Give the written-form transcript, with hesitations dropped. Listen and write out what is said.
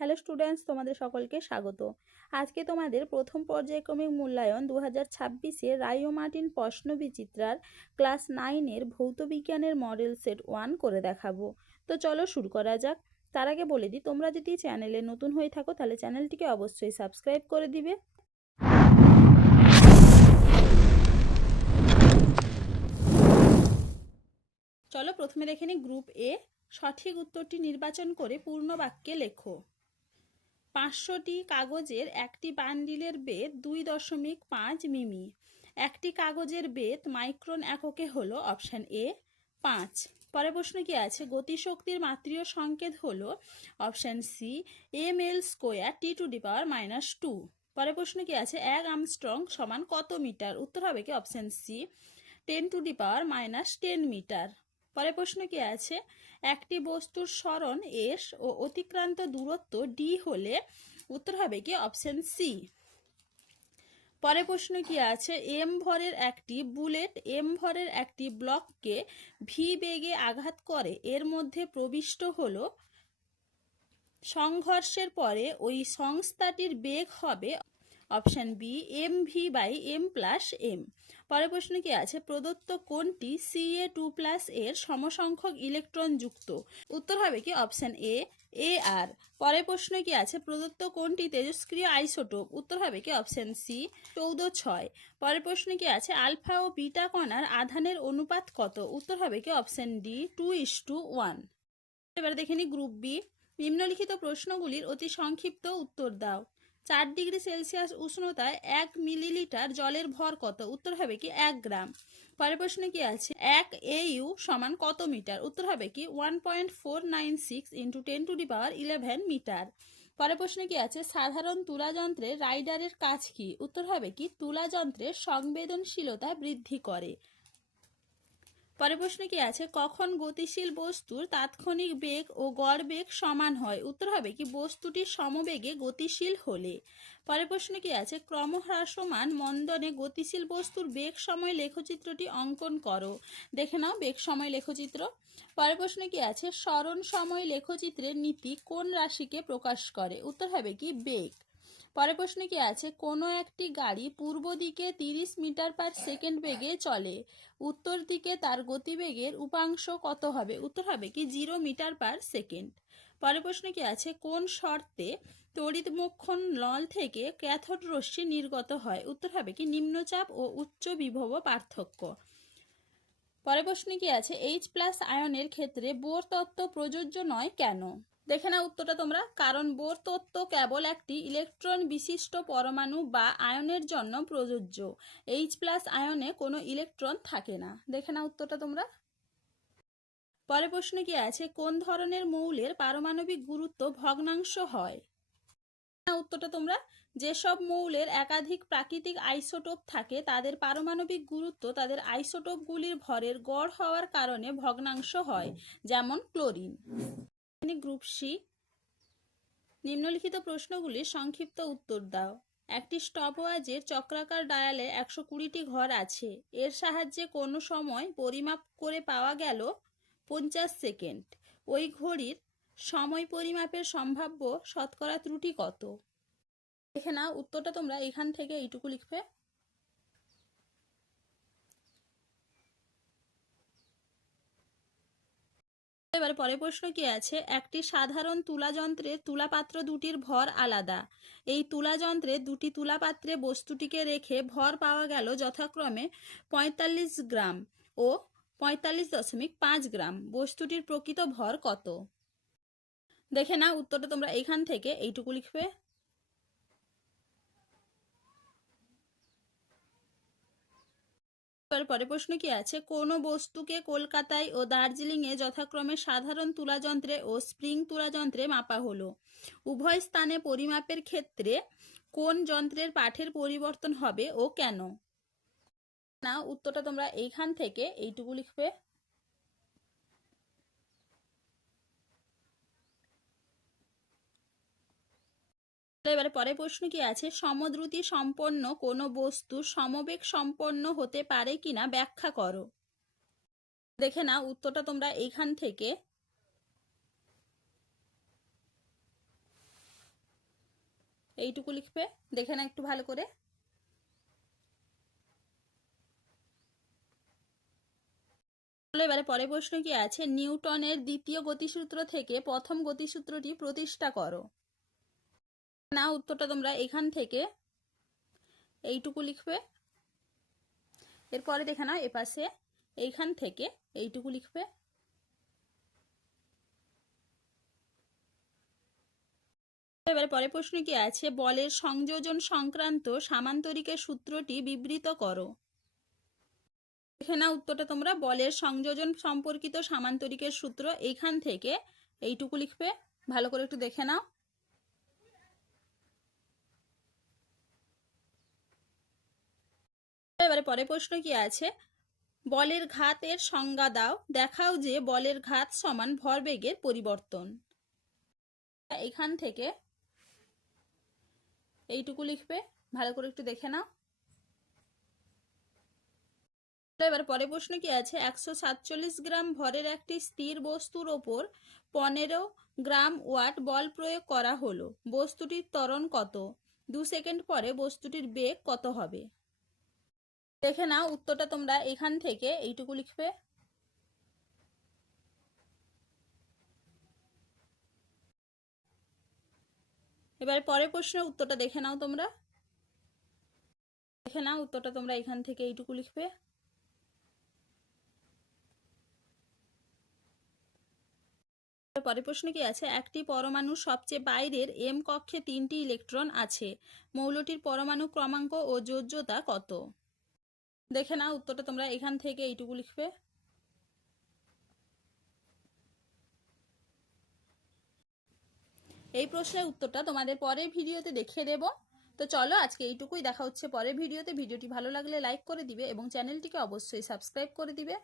Hello students, তোমাদের সকলকে স্বাগত। আজকে তোমাদের প্রথম পর্যায়ক্রমিক মূল্যায়ন 2026-এ রায় ও মার্টিন প্রশ্নবিচিত্রার ক্লাস 9-এর ভৌতবিজ্ঞানের মডেল সেট 1 করে দেখাবো। তো চলো শুরু করা যাক। তার আগে বলে দিই, তোমরা যদি চ্যানেলে নতুন হয়ে থাকো তাহলে চ্যানেলটিকে অবশ্যই সাবস্ক্রাইব করে দিবে। চলো প্রথমে দেখে নিই গ্রুপ এ। সঠিক উত্তরটি নির্বাচন করে পূর্ণ বাক্যে লেখো। 500টি কাগজের একটি বান্ডিলের বেধ 2.5 মিমি। একটি কাগজের বেধ মাইক্রন এককে হলো অপশন এ 5। পরের প্রশ্ন কি আছে? গতিশক্তির মাত্রীয় সংকেত হলো অপশন সি ml² T⁻²। পরের প্রশ্ন কি আছে? 1 আর্মস্ট্রং সমান কত মিটার? উত্তর হবে কি অপশন সি 10⁻⁻10 মিটার। পরের প্রশ্ন কি আছে? একটি বস্তুর সরণ এস ও অতিক্রান্ত দূরত্ব ডি হলে উত্তর হবে কি অপশন সি। পরের প্রশ্ন কি আছে? এম ভরের একটি বুলেট এম ভরের একটি ব্লককে ভি বেগে আঘাত করে, এর মধ্যে প্রবিষ্ট হলো। সংঘর্ষের পরে ওই সংস্থাটির বেগ হবে অপশন বি mv/m+m। পরের প্রশ্ন কি আছে? প্রদত্ত কোনটি Ca2+ এর সমসংখ্যক ইলেকট্রন যুক্ত? উত্তর হবে কি অপশন এ আর। পরের প্রশ্ন কি আছে? প্রদত্ত কোনটি তেজস্ক্রিয় আইসোটোপ? উত্তর হবে কি অপশন সি 14.6। পরের প্রশ্ন কি আছে? আলফা ও বিটা কণার আধানের অনুপাত কত? উত্তর হবে কি অপশন ডি 2:1। এবার দেখে নি গ্রুপ বি। নিম্নলিখিত প্রশ্নগুলির অতি সংক্ষিপ্ত উত্তর দাও। 4 ডিগ্রি সেলসিয়াস উষ্ণতায় 1 মিলিলিটার জলের ভর কত? উত্তর হবে কি 1 গ্রাম। পরের প্রশ্ন কি আছে? 1 AU সমান কত মিটার? উত্তর হবে কি 1.496 × 10⁻11 মিটার। পরের প্রশ্ন কি আছে? সাধারণ তুলা যন্ত্রের রাইডারের কাজ কি? উত্তর হবে কি তুলা যন্ত্রের সংবেদনশীলতা বৃদ্ধি করে। পরের প্রশ্ন কি আছে? কখন গতিশীল বস্তুর তাৎক্ষণিক বেগ ও গড় বেগ সমান হয়? উত্তর হবে কি বস্তুটির সমবেগে গতিশীল হলে। পরের প্রশ্ন কি আছে? ক্রমহ্রাসমান মন্দনে গতিশীল বস্তুর বেগ সময় লেখচিত্রটি অঙ্কন করো। দেখে নাও বেগ সময় লেখচিত্র। পরের প্রশ্ন কি আছে? সরণ সময় লেখচিত্রের নীতি কোন রাশিকে প্রকাশ করে? উত্তর হবে কি বেগ। পরের প্রশ্ন কি আছে? কোনো একটি গাড়ি পূর্ব দিকে 30 মিটার/সেকেন্ড বেগে চলে, উত্তর দিকে তার গতিবেগের উপাংশ কত হবে? উত্তর হবে কি 0 মিটার/সেকেন্ড। পরের প্রশ্ন কি আছে? কোন শর্তে তড়িৎমোক্ষণ নল থেকে ক্যাথোড রশ্মি নির্গত হয়? উত্তর হবে কি নিম্নচাপ ও উচ্চ বিভব পার্থক্য। পরের প্রশ্ন কি আছে? H+ আয়নের ক্ষেত্রে বোর তত্ত্ব প্রযোজ্য নয় কেন? দেখে না উত্তরটা তোমরা। কারণ বোর তত্ত্ব কেবল একটি ইলেকট্রন বিশিষ্ট পরমাণু বা আয়নের জন্য প্রযোজ্য। H+ আয়নে কোনো ইলেকট্রন থাকে না। দেখে না উত্তরটা তোমরা। পরের প্রশ্ন কি আছে? কোন ধরনের মৌলের পারমাণবিক গুরুত্ব ভগ্নাংশ হয়? উত্তরটা তোমরা। যেসব মৌলের একাধিক প্রাকৃতিক আইসোটোপ থাকে তাদের পারমাণবিক গুরুত্ব তাদের আইসোটোপগুলির ভরের গড় হওয়ার কারণে ভগ্নাংশ হয়, যেমন ক্লোরিন। Group C. নিম্নলিখিত প্রশ্নগুলির সংক্ষিপ্ত উত্তর দাও। একটি স্টপওয়াচের চক্রাকার ডায়ালে 120টি ঘর আছে। এর সাহায্যে কোনো সময় পরিমাপ করে পাওয়া গেল 50 সেকেন্ড। ওই ঘড়ির সময় পরিমাপের সম্ভাব্য শতকরা ত্রুটি কত? দেখে নাও উত্তরটা তোমরা এখান থেকে এইটুকু লিখবে। এবার পরের প্রশ্ন কি আছে? একটি সাধারণ তুলা যন্ত্রের তুলাপাত্র দুটির ভর আলাদা। এই তুলা যন্ত্রে দুটি তুলাপাত্রে বস্তুটিকে রেখে ভর পাওয়া গেল যথাক্রমে 45 গ্রাম ও 45.5 গ্রাম। বস্তুটির প্রকৃত ভর কত? দেখে না উত্তরটা তোমরা এখান থেকে এইটুকু লিখবে। পরের প্রশ্ন কি আছে? কোন বস্তুকে কলকাতায় ও দার্জিলিংয়ে যথাক্রমে সাধারণ তুলাযন্ত্রে ও স্প্রিং তুলাযন্ত্রে মাপা হলো। উভয় স্থানে পরিমাপের ক্ষেত্রে কোন যন্ত্রের পাঠের পরিবর্তন হবে ও কেন? না উত্তরটা তোমরা এইখান থেকে এইটুকু লিখবে। এবারে পরের প্রশ্ন কি আছে? সমদ্রুতি সম্পন্ন কোনো বস্তু সমবেগ সম্পন্ন হতে পারে কিনা ব্যাখ্যা করো। দেখে না উত্তরটা তোমরা এইখান থেকে। এইটুকু লিখবে, দেখে না একটু ভালো করে। এবারে পরের প্রশ্ন কি আছে, নিউটনের দ্বিতীয় গতিসূত্র থেকে প্রথম গতিসূত্রটি প্রতিষ্ঠা করো। না, উত্তরটা তোমরা এখান থেকে এইটুকু লিখবে। এরপরে দেখে নাও এপাশে এইখান থেকে এইটুকু লিখবে। এবারে পরের প্রশ্ন কি আছে, বলের সংযোজন সংক্রান্ত সামান্তরিকের সূত্রটি বিবৃত করো। দেখে নাও উত্তরটা তোমরা, বলের সংযোজন সম্পর্কিত সামান্তরিকের সূত্র এইখান থেকে এইটুকু লিখবে। ভালো করে একটু দেখে নাও। এবারে পরের প্রশ্ন কি আছে, বলের ঘাতের সংজ্ঞা দাও, দেখাও যে বলের ঘাত সমান ভরবেগের পরিবর্তন। এখান থেকে এইটুকু লিখবে, ভালো করে একটু দেখে নাও। এবার পরের প্রশ্ন কি আছে, 147 গ্রাম ভরের একটি স্থির বস্তুর ওপর 15 গ্রাম ওয়াট বল প্রয়োগ করা হলো, বস্তুটির ত্বরণ কত, 2 সেকেন্ড পরে বস্তুটির বেগ কত হবে। দেখে নাও উত্তরটা তোমরা এখান থেকে এইটুকু লিখবে। এবার পরের প্রশ্নের উত্তরটা দেখে নাও তোমরা। দেখে নাও উত্তরটা তোমরা এখান থেকে এইটুকু লিখবে। পরের প্রশ্ন কি আছে, একটি পরমাণুর সবচেয়ে বাইরের এম কক্ষে 3টি ইলেকট্রন আছে, মৌলটির পরমাণু ক্রমাঙ্ক ও যোজ্যতা কত। দেখে নাও উত্তরটা তোমরা এখান থেকে এইটুকু লিখবে। এই প্রশ্নের উত্তরটা তোমাদের পরের ভিডিওতে দেখিয়ে দেব। তো চলো আজকে এইটুকুই, দেখা হচ্ছে পরের ভিডিওতে। ভিডিওটি ভালো লাগলে লাইক করে দিবে এবং চ্যানেলটিকে অবশ্যই সাবস্ক্রাইব করে দিবে।